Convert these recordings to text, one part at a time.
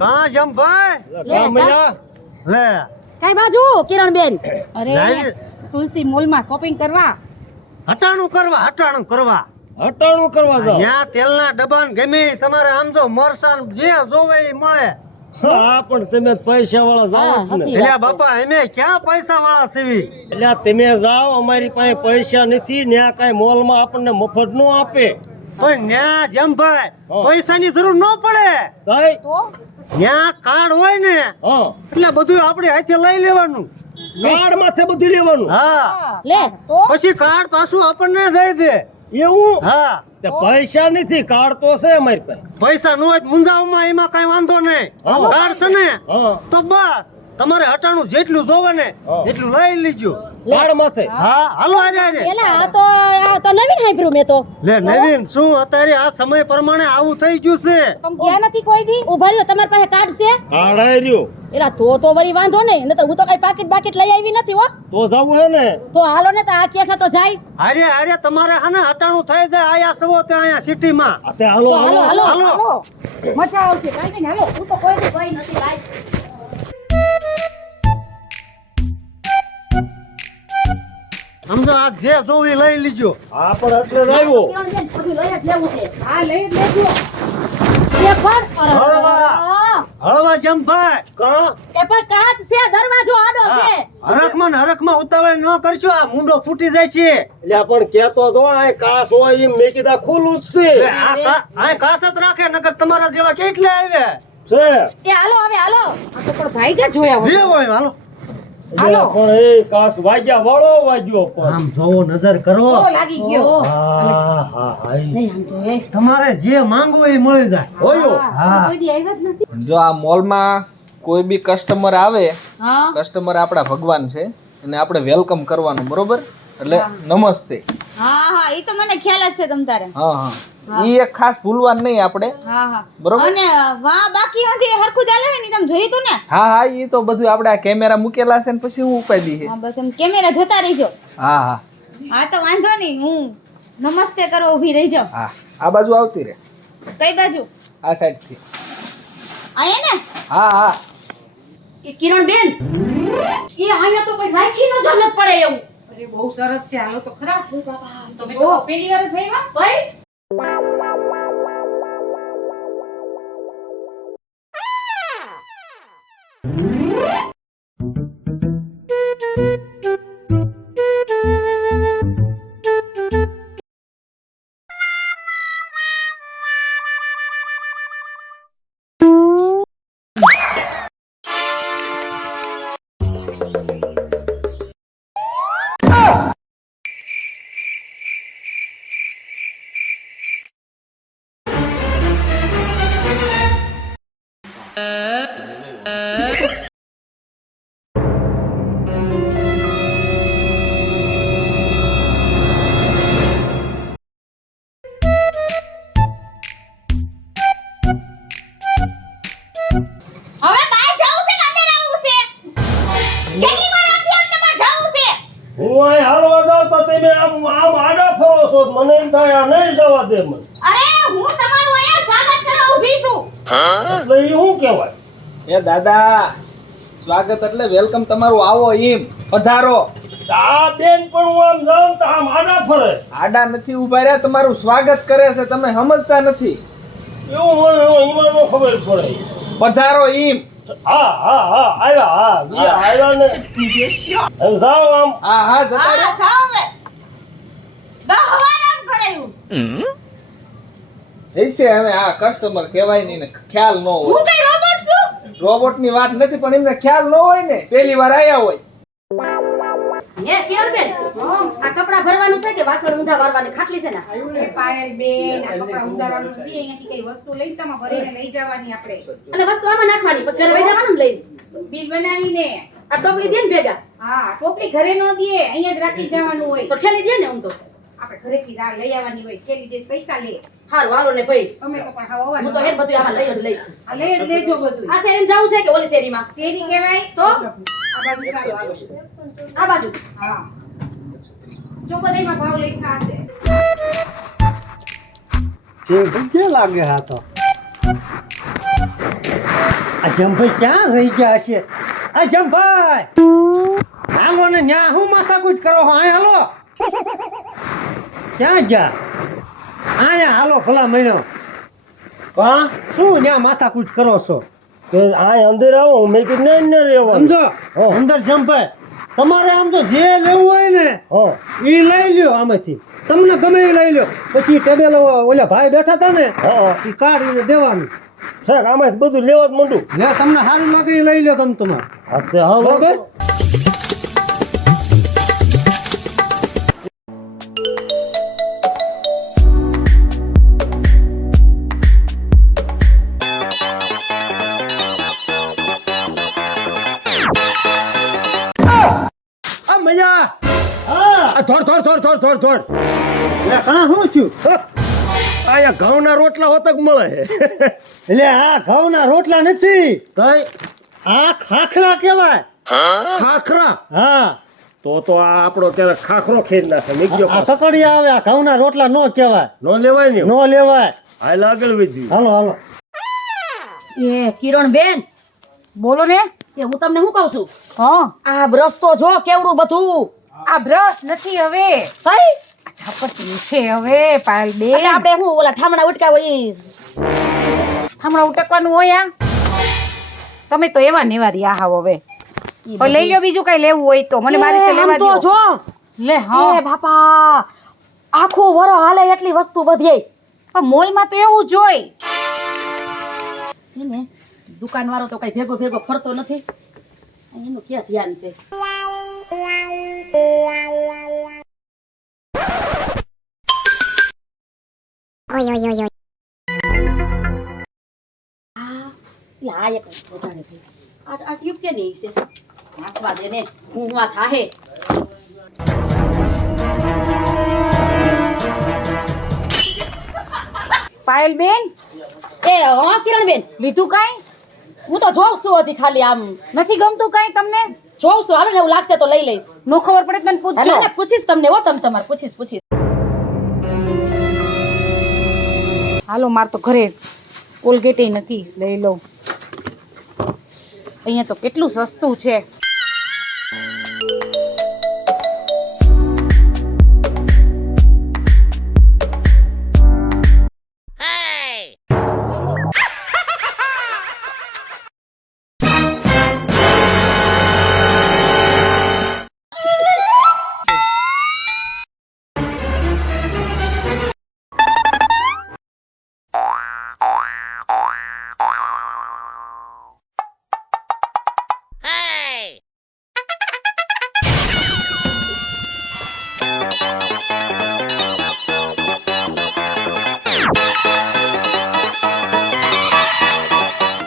કા જમભાઈ લે કઈ બાજુ કિરણબેન? અરે તુલસી મોલ માં શોપિંગ કરવા હટાણું કરવા જાવ. ત્યાં તેલના ડબ્બા ગમે તમારે આમ તો મરસાન જે જોવે એ મળે. હા પણ તમે પૈસા વાળા જાઓ જ ને. એટલે બાપા અમે ક્યાં પૈસા વાળા સીવી? એટલે તમે જાઓ, અમારી પાસે પૈસા નથી. ત્યાં કઈ મોલ માં આપણને મફત નો આપે. પણ ન્યા જમભાઈ પૈસાની જરૂર ન પડે. તાઈ ન્યા કાર્ડ હોય ને હા એટલે બધું આપણે હાથે લઈ લેવાનું. કાર્ડ માથે બધું લેવાનું. હા લે પછી કાર્ડ પાછું આપણને દઈ દે. એવું? હા તે પૈસા નથી, કાર્ડ તો છે અમારી પાસે. પૈસા નો હોય તો મુંજાવમાં એમાં કઈ વાંધો નહીં. હા. કાર્ડ છે ને હા તો બસ તમારે હટાણું જેટલું જોવે ને હા. એટલું લઈ લીજો. કાર્ડ માથે. હા હાલો આરે એલા આ તો નવીન સાંભળ્યું મેં તો. લે નવીન શું અત્યારે આ સમય પ્રમાણે આવું થઈ ગયું છે. તમ ગયા નથી કોઈ દી? ઉભા રહ્યો, તમારી પાસે કાર્ડ છે? કાર્ડ આઈ રહ્યો. એલા તો વળી વાંધો નહીં, નતર હું તો કઈ પાકીટ લઈ આવી નથી હો. તો જાવું હે ને? તો હાલો ને, તો આ કેસ તો જાય. હારે તમારે હા ને હટાણું થઈ જાય આયા સવો ત્યાં અહીંયા સિટીમાં. આ તે હાલો તો હાલો, હાલો. હાલો. હાલો મજા આવશે કઈ નહીં હાલો. હું તો કોઈ દી કોઈ નથી લાઈ. સમજો આ જે જોવું એ લઈ લીજો. હા પણ એટલે જ આવ્યો. કિરણબેન, બધું લઈ જ લેવું છે. હા લઈ જ લેજો. એ પણ હળવા. હળવા જમભાઈ કા એ પણ કાચ છે, દરવાજો આડો છે. હરખમાં ઉતાવળ ન કરશો, આ મુંડો ફૂટી જાય છે. એટલે પણ કેતો તો આ કાસ હોય એમ મેં કીધા ખુલ્લું જ એટલે છે. આ કાસત રાખે નકર તમારા જેવા કેટલે આવે છે એ હાલો હવે હાલો. આ તો પણ ભાઈ ગયા જોયા લે હોય. હોય હાલો. હાલો. પણ એ કાસ વાગ્યા વાળો વાગ્યો પણ. આમ જોવો નજર કરો. તો લાગી ગયો. ઓહ, હા નહીં આમ તો એ. તમારે જે માંગો એ મળી જાય. હોયો. હા. કોઈ દી આવ્યા જ નથી. જો આ મોલમાં કોઈ બી કસ્ટમર આવે, હા કસ્ટમર આપણા ભગવાન છે, એને આપણે વેલકમ કરવાનું, બરોબર? એટલે નમસ્તે. હા ઈ તો મને ખ્યાલ જ છે તમ તારે. હા ઈ એક ખાસ ભૂલવાનું નહીં આપણે, હા બરોબર? અને વાહ બાકી હતી હરખું ચાલે છે ને તમે જોયું તું ને? હા ઈ તો બધું આપણે આ કેમેરા મૂકેલા છે ને પછી હું ઉપાડી છે. હા બસ એમ કેમેરા જોતા રહીજો. હા હા તો વાંધો નહીં, હું નમસ્તે કરવા ઊભી રહી જાઉં. હા આ બાજુ આવતી રે, કઈ બાજુ? આ સાઈડ થી. આયા ને? હા એ કિરણબેન, એ અહીંયા તો કોઈ લાયકી નો જ નથી પડે એવું. અરે બહુ સરસ છે. હાલો તો ખરા. તમે તો પેલી વાર જ આવ્યા. ભાઈ હવે બહાર જાવું છે કે અંદર આવવું છે? કેટલી વાર આમથી આમ તમારે જાવું છે? હું અહીં હાલવા જાઉં તો તમે આમ આડા ફરો છો. મને એમ થાય આ નહીં જવા દે મને. અરે હું તમારું અહીંયા સ્વાગત કરવા ઊભી છું. એટલે ઈ શું કહેવાય? એ દાદા, સ્વાગત એટલે વેલકમ તમારું, આવો એમ, પધારો. આ બેન પણ હું આમ જાઉં તો આમ આડા ફરે. આડા નથી ઉભા રહ્યા, તમારું સ્વાગત કરે છે, તમે સમજતા નથી. એવું મને એમાં નો ખબર પડે. પધારો એમ. હા આવ્યા. ઈ આવ્યા ને હવે જાઓ આમ. હા જતા હા રહ્યા. જાઓ હવે. દહવા નામ કરાયું. એસે હવે આ કસ્ટમર કહેવાય નહીં ને ખ્યાલ ન હોય. હું કઈ રોબોટ છું? રોબોટ ની વાત નથી, પણ એમને ખ્યાલ ન હોય ને, પહેલી વાર આયા હોય. એ કિરણબેન, આ કપડા ભરવાનું છે કે વાસણ ઊંધા વારવાની ખાટલી છે ને? એ પાયલ બેન આ કપડા ઉતારવાનું નથી. અહીંયાથી કઈ વસ્તુ લઈને તમે ભરીને લઈ જવાની આપણે. અને વસ્તુ આમાં નાખવાની, પછી ઘરે વહી જવાનું ને લઈને. બિલ બનાવીને. આ ટોપલી દે ને ભેગા, હા ટોપલી ઘરે નો દે, અહીંયા જ રાખી જવાનું હોય. તો ઠેલી દે ને આમ તો. આપણે ઘરેથી લઈ આવવાની હોય. કેલી દે પૈસા લે. હારું હાલો ને ભાઈ, તમે તો પણ હા હું તો હેડ બધું આમાં લઈ જ લઈશ. આ લઈ જ લેજો બધું. આ શેરીમાં જાવું છે કે ઓલી શેરીમાં? શેરી કહેવાય તો આ બાજુ ચાલો હાલો. આ બાજુ. હા જો બધાયમાં ભાવ લખ્યા હશે. જે લાગે હા તો આ જમભાઈ ક્યાં રહી ગયા છે? આ જમભાઈ હાલો ને, ન્યા હું માથાકૂટ કરો છો? અહીં હાલો. ક્યાં ગયા? અહીંયા હાલો ભલા મહિનો. હા શું ન્યા માથાકૂટ કરો છો? કે આ અંદર આવો મેં કીધું નહીં ને રહેવાનું. સમજો અંદર જમભાઈ, તમારે આમ તો જે લેવું હોય ને હા એ લઈ લ્યો આમાંથી. તમને ગમે એ લઈ લ્યો. પછી ટેબલ ઓલા ભાઈ બેઠા હતા ને હા એ કાઢીને દેવાનું. સાહેબ આમાં બધું લેવા જ માંડું. જે તમને સારું લાગે એ લઈ લ્યો તમે તમારે. હા તે હાલો. બરોબર? આ મજા હા આ થોડ થોડ થોડ થોડ થોડ થોડ એટલે કાં શું થયું? અહીંયા ઘઉંના રોટલા હોતક મળે. એટલે આ ઘઉંના રોટલા નથી, કઈ આ ખાખરા કહેવાય. ખાખરા? હા તો આ આપણો ક્યારેક ખાખરો ખેડ નાખે. મેં ગયો આ કકડી આવે. આ ઘઉંના રોટલા નો કહેવાય, નો લેવાય ને. નો લેવાય. હાલ આગળ વધ્યું. હાલો હાલો. એ કિરણ બેન, બોલો ને. એ હું તમને શું કહું છું, હા, આ બ્રશ તો જો કેવડું બધું. આ બ્રશ નથી હવે, કઈ ઝપટ્યું છે હવે પાયલ એટલે બેન. આપણે શું ઓલા ઠામણા ઉટકા હોય ઈ? હમણાં ઉટકવાનું હોય આ? તમે તો એવા નેવા રહ્યા હાવ હવે. હવે લઈ લ્યો બીજું કઈ લેવું હોય તો મને મારી રીતે આમ લેવા તો દો. જો લે એ હા, બાપા, આખું વરો હાલે એટલી વસ્તુ બધી. પણ મોલમાં તો એવું જોઈ. છે ને દુકાન વાળો તો કઈ ભેગો ભેગો ફરતો નથી, એનું ક્યાં ધ્યાન છે? આ એક વધારે થઈ. આ ટ્યુબ કે નહીં છે? નાખવા દે ને, હું આ થાહે. પાયલ બેન, એ હા કિરણ બેન, લીધું કાંઈ? હું તો જોઉં છું હજી ખાલી આમ નથી ગમતું કાંઈ તમને? જોઉં છું. હાલો ને, એવું લાગશે તો લઈ લઈશ. નો ખબર પડે તો મને પૂછજો. હાલો ને, પૂછીશ તમને. હો તમારે પૂછીશ. હાલો, માર તો ઘરે કોલગેટ નથી, લઈ લઉં. અહીંયા તો કેટલું સસ્તું છે.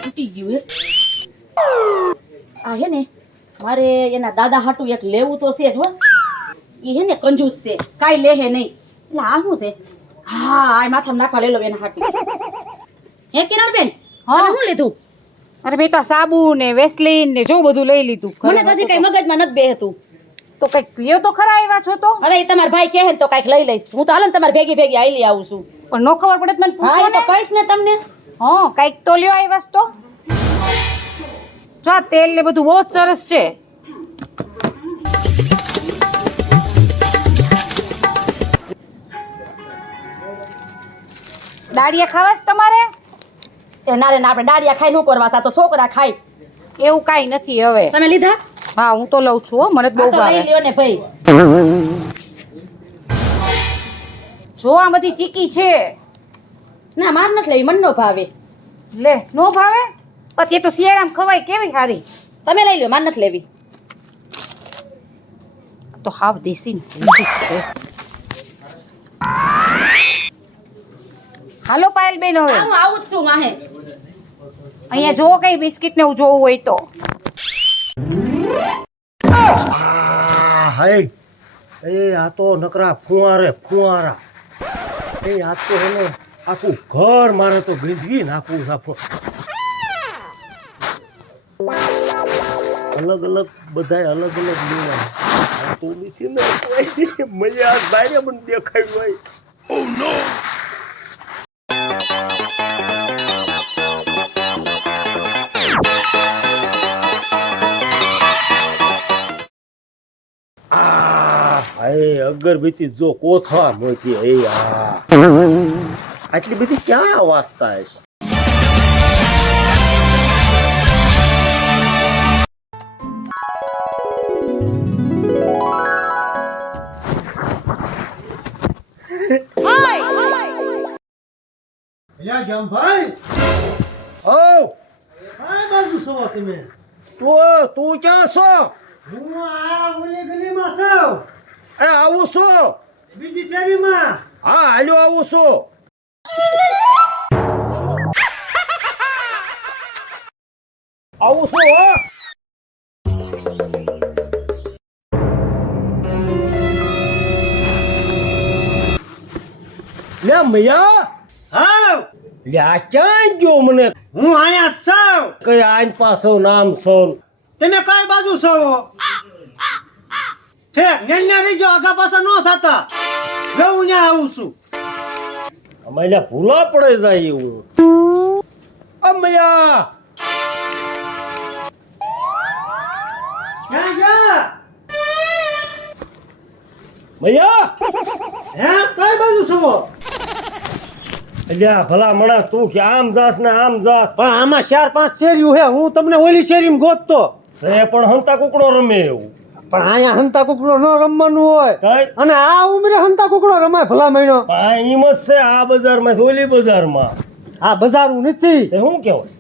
તૂટી ગયું હે. આ હે ને મારે એના દાદા હાટું એક લેવું તો છે જ હો. એ હે ને કંજૂસ છે, કાઈ લે હે નહીં. એટલે આ શું છે? હા, આ માથામાં નાખવા લઈ લો એના હાટું. હે કિરણ બેન, હા. તમે શું લીધું? અરે મેં તો સાબુ ને વેસ્લીન ને જો બધું લઈ લીધું. મને તો હજી કઈ મગજમાં નથી બેહતું. તો કઈક લ્યો તો ખરા આવ્યા છો તો. હવે એ તમારા ભાઈ કહે ને તો કઈક લઈ લઈશ. હું તો હાલો ને તમારી ભેગી આઈ લઈ આવું છું. પણ નો ખબર પડે તો મને હા, પૂછો એ તો ને. કહીશ ને તમને. હા, કઈક તો લ્યો આવ્યા છો તો. જો આ તેલ ને બધું બહુ જ સરસ છે. દાળિયા ખાવા છે તમારે? એ ના રે ના, આપણે દાળિયા ખાઈ નું કરવા તા તો છોકરા ખાય. એવું કાંઈ નથી હવે. તમે લીધા? હા, હું તો લઉં છું હો, મને તો આ બહુ તો લઈ ભાવે. લ્યો ને ભાઈ. જો આ બધી ચીકી છે. ના, માર નથી લેવી, મન નો ભાવે. લે, નો ભાવે? પછી એ તો શિયાળામાં ખવાય કેવી સારી. તમે લઈ લ્યો, માર નથી લેવી. તો હાવ દેશી ને. હાલો પાયલ બેન, હવે હું આવું જ છું માહે. અહીંયા જો કઈ બિસ્કિટ ને એવું જોવું હોય તો. હાય એ આ તો નકરા ફુવારા. એ આ તો એને આખું ઘર મારે તો ગંદકી નાખવું સાફો. અલગ અલગ બધાય અલગ અલગ લેવા. આ તો નથી ને કોઈ મજા આ બારે પણ દેખાય હોય. ઓ નો. અગરબત્તી જો કોથળા મોતી એ આ આટલી બધી ક્યાં વાસતા હશે? અલ્યા જમભાઈ ઓ કઈ બાજુ છો તમે? તું ક્યાં છો? હું આ ઓલી ગલીમાં છું, એ આવું છું. બીજી શેરીમાં. હા હાલ્યો આવું છું. આવું છું હો. લે મૈયા હા લે આ ક્યાં ગયો? મને હું અહીંયા જ છું. કઈ આઈન પાછો નામ છો? તમે કઈ બાજુ છો? ઠેક નેન્યા રહીજો, આગા પાછા ન થતા. જો હું ત્યાં આવું છું. અમે લે ભૂલા પડે જાય એવું. મૈયા ક્યાં ગયા? મૈયા હે કઈ બાજુ છો? અલ્યા ભલા મણા તું કે આમ જાસ ને આમ જાસ. પણ આમાં 4-5 શેરીઓ હે, હું તમને ઓલી શેરીમાં ગોતતો. સે પણ હંતા કુકડો રમે એવું. પણ અહીંયા હંતા કુકડો ન રમવાનું હોય, કઈ અને આ ઉંમરે હંતા કુકડો રમાય ભલા મહિનો. આ ઈમ જ છે આ બજારમાં ઓલી બજારમાં. આ બજારું નથી, તે શું કહેવાય?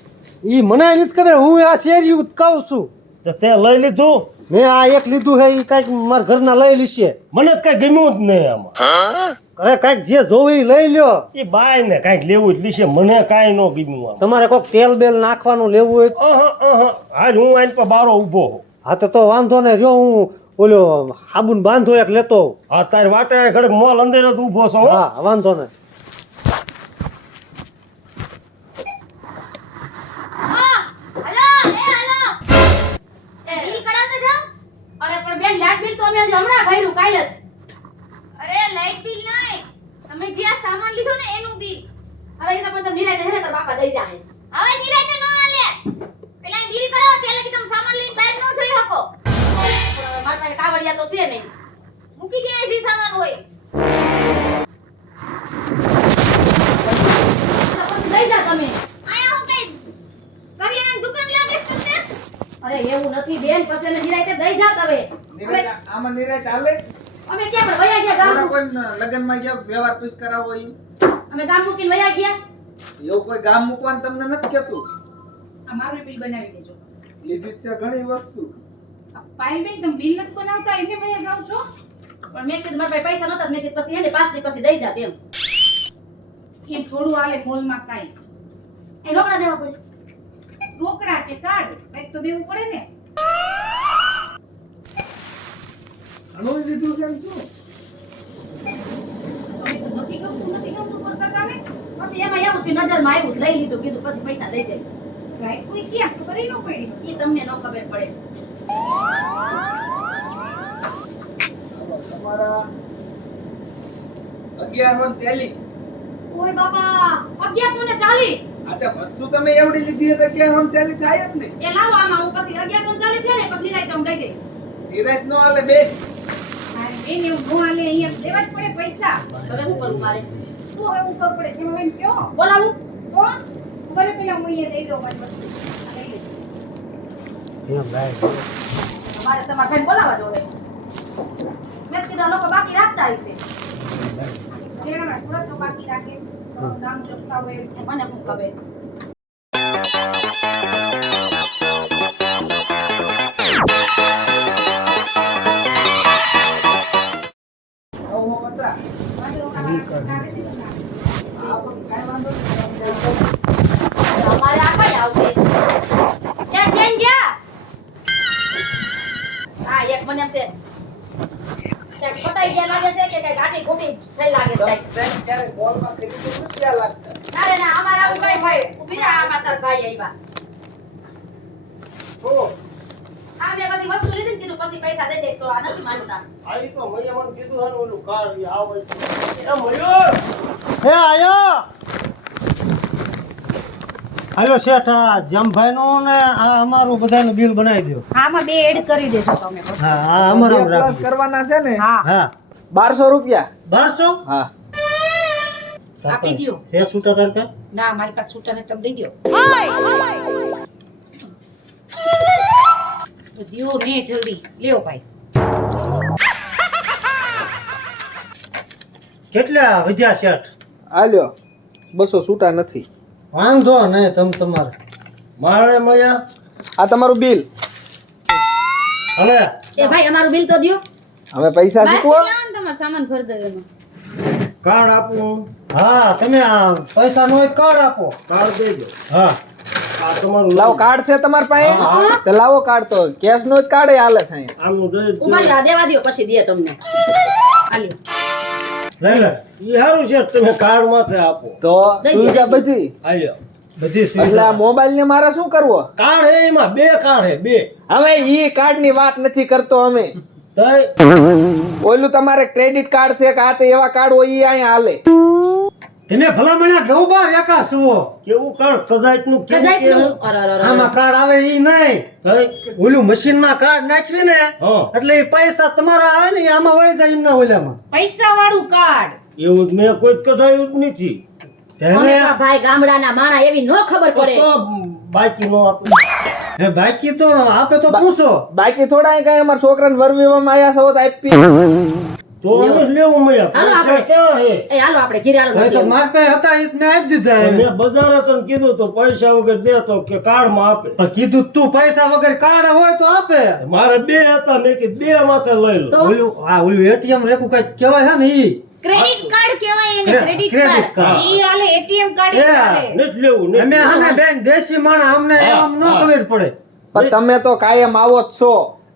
ઈ મને નથી ખબર. હું આ શેરીયું જ કહું છું. તો તે લઈ લીધું? મેં આ એક લીધું હે, ઈ કઈક મારા ઘરના લઈ લીશે. મને તો કઈ ગમ્યું જ નહીં આમાં. અરે કઈક જે જોવે ઈ લઈ લ્યો. એ બાય ને કઈક લેવું જ લીશે, મને કાંઈ ન ગમ્યું આમાં. તમારે કોઈક તેલ બેલ નાખવાનું લેવું હોય તો. હાલ હું આઈન પર બારો ઊભો હોઉં. હા તો વાંધો ને, જો હું ઓલો સાબુન બાંધો એક લેતો આવું. હા તારી વાટે ઘડીક મોલ અંદર જ ઊભો છો હો. હા વાંધો ને. હા હલો હલો ઈ કરાવતો જાવ. અરે પણ બેન લાઈટ બિલ તો અમે હજી હમણાં ભર્યું કાલ જ. અરે લાઈટ બિલ નહીં, તમે જે આ સામાન લીધો ને એનું બિલ. હવે એ તો પછી નિરાતે હે ને તાર બાપા દઈ જાય. હવે નિરાતે ન આલે. પેલા બિલ કરો, પેલા કે તમે સામાન લઈને બહાર ન જઈ શકો. પણ મારા પાસે કાવડિયા તો છે નહીં. મૂકી દે જે સામાન હોય. તો પછી દઈ જા તમે. આયા હું કઈ કરિયાણાની દુકાન લાગે છે તમને? અરે એવું નથી બેન, પછી અમે નિરાતે દઈ જાત હવે. આમાં નિરાય ચાલે? અમે ક્યાં પણ વયા ગયા થોડા ગામ. કોઈ લગનમાં ગયો વ્યવહાર પૂછ કરાવો ઈ. અમે ગામ મૂકીને વયા ગયા. એવું કોઈ ગામ મૂકવાનું તમને નથી કહેતું. આ મારું બિલ બનાવી દેજો. લીધી જ છે ઘણી વસ્તુ. પાયલબેન તમે બિલ નથી બનાવતા એને વયા જાવ છો? પણ મેં કીધું મારા પાસે પૈસા નતા, મેં કીધું પછી એને 5 દી પછી દઈ જાત એમ. એમ થોડું હાલે મોલમાં કાંઈ. એ રોકડા દેવા પડે. રોકડા કે કાર્ડ કંઈક તો દેવું પડે ને. ઘણું લીધું છે એમ શું? તમે તો નથી ગમતું કરતા તાને. પછી એમાં એવું થયું, નજરમાં આવ્યું તો લઈ લીધું, કીધું પછી પૈસા દઈ જઈશ. જાય કોઈ ક્યાં ખબર ય ન પડી. એ તમને ન ખબર પડે. તમારા 1140. ઓય બાપા 1140. આ તે વસ્તુ તમે એવડી લીધી છે તો 1140 થાય જ ને. એ લાવો આમાં, હું પછી 1140 છે ને પછી નિરાતે હું દઈ જઈશ. નિરાય ન હાલે બેન. હા બેન એવું ન હાલે, અહીંયા દેવા જ પડે પૈસા. હવે શું કરું મારે? શું હવે હું કરવું પડે? જેમાં બેન કયો બોલાવું? તો ભલે પેલા હું અહીંયા દઈ દઉં મારી વસ્તુ. આ લઈ લેજો. એમ ભાઈ મારે તમારા ભાઈને બોલાવવા જોડે. મેં કીધું આ લોકો બાકી રાખતા હશે. જેણામાં થોડા તો બાકી રાખે. નામ લખતા હોય મને શું ખબર. અમારે આ કઈ આવશે? ક્યાં કેમ ગયા? હા એક મને એમ છે ક્યાંક પતાઈ ગયા લાગે છે કે કઈ ગાંઠી ખોટી થઈ લાગે છે કાંઈક. ક્યારે બોલમાં ખરીદી તો નથી આ લાગતા. ના રે ના, અમારે આવું કઈ ભાઈ ઊભી રહે. આમાં તાર ભાઈ આવ્યા. આ મેં બધી વસ્તુ લીધી ને કીધું પછી પૈસા દઈ દઈશ, તો આ નથી માનતા. આ ઈ તો મૈયા મને કીધું છે ને ઓલું કાર ઈ આવે છે. એ મયુર હે આયો. હાલો શેઠ, આ જમભાઈ નું ને આ અમારું બધાનું બિલ બનાવી દો. આમાં બે એડ કરી દેજો તમે. હા આ અમારું પ્લસ રાખજો. કરવાના છે ને. હા હા 1200 રૂપિયા 1200 હા આપી દ્યો. હે છૂટા તાર પાસે ના મારી પાસે છૂટા ને તમે દઈ દો દ્યો ને જલ્દી લ્યો ભાઈ. કેટલા વધ્યા શેઠ આલ્યો 200 છૂટા નથી વાંધો નહીં તમારે મારે મયા આ તમારું બિલ હવે એ ભાઈ અમારું બિલ તો દ્યો. હવે પૈસા બસ ચૂકવો કેટલા આવે ને તમારે સામાન ભરી દો એમાં. કાર્ડ આપું હા તમે આ પૈસા નો હોય કાર્ડ આપો કાર્ડ દેજો હા આ તમારું લાવો કાર્ડ છે તમારી પાસે તો લાવો કાર્ડ તો કેશ નો જ કાર્ડ હાલે છે અહીંયા. આમનું દઈ ઉભા રહ્યો, આ દેવા દ્યો પછી દે તમને. આલ્યો. લઈ લે ઈ સારું છે તમે કાર્ડ માથે આપો તો દઈ દો, સુવિધા દઈ દો. બધી આલ્યો બધી એટલે આ સુવિધા મોબાઈલ ને મારે શું કરવો કાર્ડ હે એમાં બે કાર્ડ હે બે હવે ઈ કાર્ડ ની વાત નથી કરતો અમે તઈ ઓલું તમારે ક્રેડિટ કાર્ડ છે કે આ તે એવા કાર્ડ હોય ઈ અહીંયા હાલે તમે ભલામણ ડોબા રેકા સુવો કેવું કાર્ડ કદાચ નું કજાઈતનું. અરે, અરે, અરે. આમાં કાર્ડ આવે ઈ નહીં તઈ ઓલું મશીન માં કાર્ડ નાખવી ને એટલે એ પૈસા તમારા આવે ને ઈ આમાં વહી જાય એમના ઓલામાં પૈસા વાળું કાર્ડ. એવું મેં કોઈ કઢાયું જ નથી અમે પણ ભાઈ ગામડાના માણા એવી નો ખબર પડે. બાકી નો આપે હે બાકી તો આપે તો પૂછો બાકી થોડા કઈ અમારા છોકરાને વરવીવામાં આયા છો તો આપી તો અમે જ લેવું મળ્યા હાલો આપણે. પૈસા ક્યાં હે એ હાલો આપણે ઘીરે હાલો પૈસા નથી. માર પાસે હતા ઈ જ મેં આપી દીધા મેં બજારે તને કીધું તો પૈસા વગર દે તો કે કાર્ડ માં આપે પણ કીધું તું પૈસા વગર કાર્ડ હોય તો આપે મારે બે હતા મેં કીધું બે માથે લઈ લો તો? ઓલું એટીએમ રેકું કઈ કહેવાય છે ને ઈ ક્રેડિટ કાર્ડ કહેવાય એને, ક્રેડિટ ક્રેડિટ કાર્ડ. કાર્ડ ઈ હાલે એટીએમ કાર્ડ ઈ હાલે. નથી લેવું અમે આને બેન દેશી માણસ અમને એમ ન ખબર પડે પણ તમે તો કાયમ આવો જ છો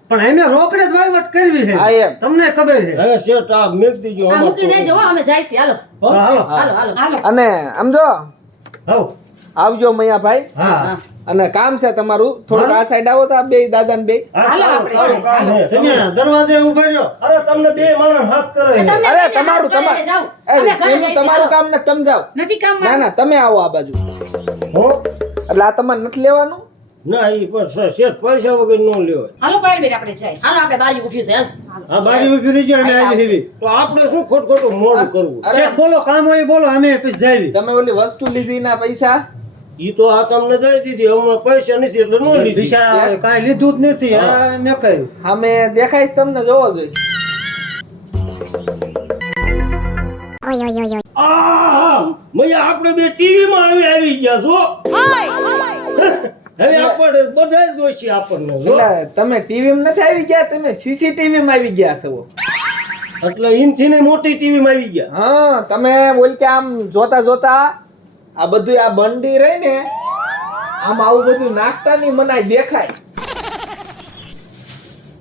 પણ અમે રોકડે જ વહીવટ કરવી છે હા એમ તમને ખબર છે હવે શેઠ આ મેક દીજો આ મૂકી દેજો હો, અમે જાય છે હાલો હાલો હાલો હાલો હાલો. અને સમજો હાલો આવજો મૈયા ભાઈ હા અને કામ છે તમારું થોડુંક આ સાઈડ આવો તો આ બે દાદા ને બે હાલો આપણે, તમે દરવાજે ઉભા રહ્યો અરે તમને બે માણસ હાથ કરે છે. તમને અરે બેને તમારું હાથ કરે છે, જાઓ. એ, અમે ઘરે એનું જાય છે, તમારું હાલો. કામ ને તમે જાઓ નથી કામ ના ના તમે આવો આ બાજુ હો એટલે આ તમારે નથી લેવાનું ના ઈ પણ શેઠ પૈસા વગર નો લેવાય હાલો ભાઈ બેન આપણે જાય. હાલો આપણે બારી ઊભી છે હાલો. આ બારી ઉભી રહી જાય અમે આવી હેવી તો આપણે શું ખોટું મોડું કરવું અરે. શેઠ બોલો કામ હોય બોલો અમે પછી જાવી તમે ઓલી વસ્તુ લીધી ના પૈસા ઈ તો આ તમને દઈ દીધી હમણાં પૈસા નથી એટલે નો લીધી દિશા કાંઈ લીધું જ નથી આ મેં કહ્યું અમે દેખાઈશ તમને જોવો જોઈએ મૈયા આપણે બે ટીવી માં આવી ગયા છો હવે આપણે બધા જોઈશે આપણને જો. એટલે તમે ટીવી માં નથી આવી ગયા તમે સીસીટીવી માં આવી ગયા છો એટલે ઇનથી ને મોટી ટીવી માં આવી ગયા હા તમે બોલ કે આમ જોતા જોતા આ બધું આ બંડી રહી ને આમ આવું બધું નાખતા નહીં મને આ દેખાય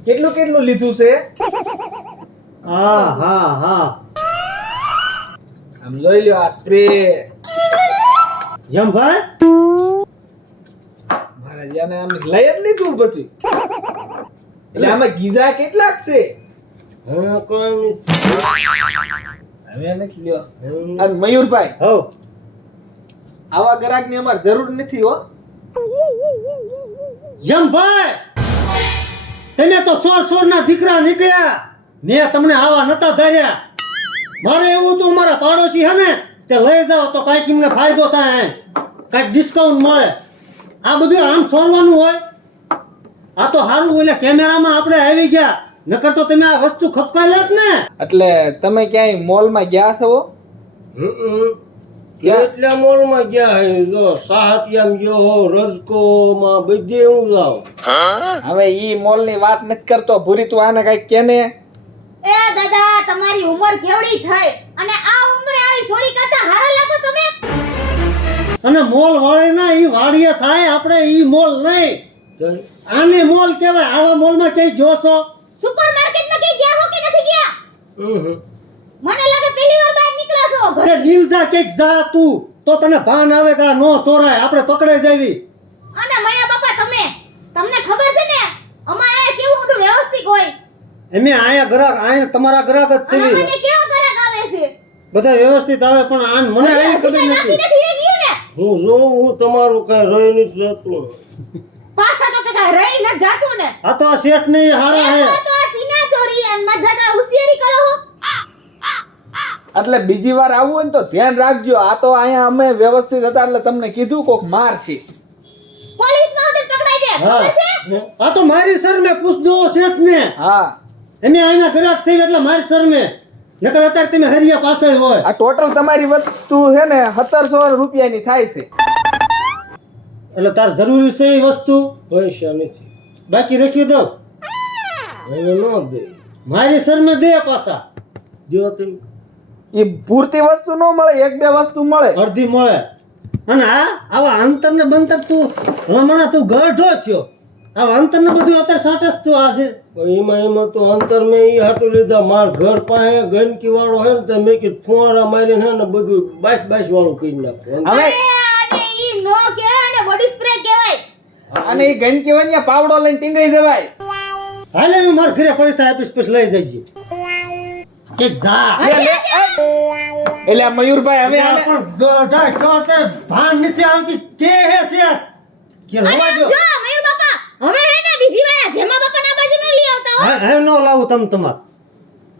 કેટલું કેટલું લીધું છે હા હા હા આમ જોઈ લ્યો આ સ્પ્રે જેમ ભાઈ મારા જાને આમ લઈ જ લીધું બધું એટલે આમાં ગીઝા કેટલાક છે હા કોઈ હવે નથી લ્યો અને મયુરભાઈ હો આવા ગ્રાહક ની અમારે જરૂર નથી હો જેમ ભાઈ તમે તો સોર ના દીકરા નીકળ્યા મેં તમને આવા નતા ધાર્યા મારે એવું તો મારા પાડોશી હે ને તે લઈ જાઓ તો કાંઈક એમને ફાયદો થાય કાંઈક ડિસ્કાઉન્ટ મળે આ બધું આમ સોલવાનું હોય આ તો સારું ઓલા કેમેરામાં આપણે આવી ગયા નકર તો તમે આ વસ્તુ ખપકાઈ લેત ને એટલે તમે ક્યાંય મોલ માં ગયા છો કેટલા મોલ માં ગયા જો સાહટિયામ ગયો રજકો માં બધે હું જાઉં હવે ઈ મોલ ની વાત નથી કરતો ભૂરી તું આને કઈક કેને એ દાદા તમારી ઉંમર કેવડી થઈ અને આ ઉંમરે આવી સોરી કરતા હારા લાગો તમે અને મોલ વાળે ના ઈ વાડીએ થાય આપણે ઈ મોલ નહીં આને મોલ કહેવાય આવા મોલ માં ક્યાંય જોશો સુપરમાર્કેટમાં કે ગયા હો કે નથી ગયા મને લાગે પહેલી વાર બહાર નીકળ્યા છો તે નીલજા ક્યાંક જા તું તો તને ભાન આવે કે આ નો સોરાય આપણે પકડાઈ જાવી અને મયા બાપા તમને ખબર છે ને અમારે અહીંયા કેવું બધું વ્યવસ્થિત હોય એમે આયા ગ્રાહક આયા તમારા ગ્રાહક જ અને છે મને કેવો ગ્રાહક આવે છે બધા વ્યવસ્થિત આવે પણ આન મને આની ખબર હજી કાંઈ નથી બાકી નથી રહી ગયું ને હું જોઉં હું તમારું કઈ રહી નથી જતું પાછા તો કઈ રહી ન જાતું ને આ તો આ શેઠ નહીં હારા હે એમાં તો આ ચીના ચોરી અને મજાના હોશિયારી કરો હો એટલે બીજી વાર આવવું હોય ને તો ધ્યાન રાખજો. આ તો અહીંયા અમે વ્યવસ્થિત હતા એટલે તમને કીધું કોક માર છે. પોલીસમાં હોતે પકડાઈ જાય ખબર છે? આ તો મારી સર મેં પૂછ દો શેઠ ને. હા એમે આઈના ગ્રાહક થઈ એટલે મારી સર મેં નકર અત્યારે તમે હરિયા પાછળ હોય. આ ટોટલ તમારી વસ્તુ છે ને 1700 રૂપિયાની થાય છે. એટલે તાર જરૂરી છે એ વસ્તુ પૈસા નથી બાકી રાખી દો. એને ન દે મારી સર મેં દે પાછા જો તમે એ પૂરતી વસ્તુ ન મળે, એક બે વસ્તુ મળે. અડધી મળે. અને આવા અંતર ને બંતર તું હમણાં તું ગઢો થયો. આવા અંતર ને બધું અત્યારે સાટસ તું આજે. એમાં તો અંતર મેં ઈ હાટું લીધા માર ઘર પાસે ગંદકી વાળો હે ને તો મેં કીધું ફુવારા મારીને હે ને બધું બાસ વાળું કરી નાખું. હવે અને ઈ નો કહેવાય અને બોડી સ્પ્રે કહેવાય. અને એ ગંદકી વાળા પાવડો લઈને ટીંગાઈ જવાય. હાલે હું મારા ઘરે પૈસા આપીશ પછી લઈ જજે કે જા. લે, લે, એટલે આ મયુરભાઈ હવે આને પણ ગઢા છો તે ભાન નથી આવતી કે હે શેઠ કે અને રવા આમ દો. જો મયુર બાપા હવે હે ને બીજી વાર આ જેમા બાપાના બાજુ નો લઈ આવતા હો. હે નો લાવું તમ તમાર.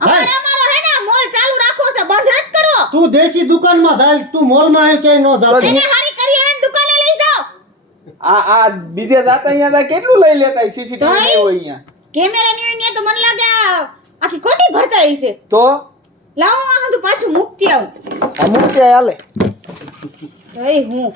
અમારે અમારો હે ને મોલ ચાલુ રાખવો છે, બંધ રત કરો. તું દેશી દુકાનમાં દાલ તું મોલમાં આવી ક્યાંય નો જાતો. એને હારી કરિયાણાની દુકાને લઈ જાઓ. આ બીજે જાતા અહીંયા તા કેટલું લઈ લેતા સીસીટીવી તોય? હોય અહીંયા કેમેરા ની હોય ને તો મને લાગે આખી ખોટી ભરતા હશે. તો લાવો આ હંધું પાછું મુક્તિ આવું. અમુક હાલે. તોય હું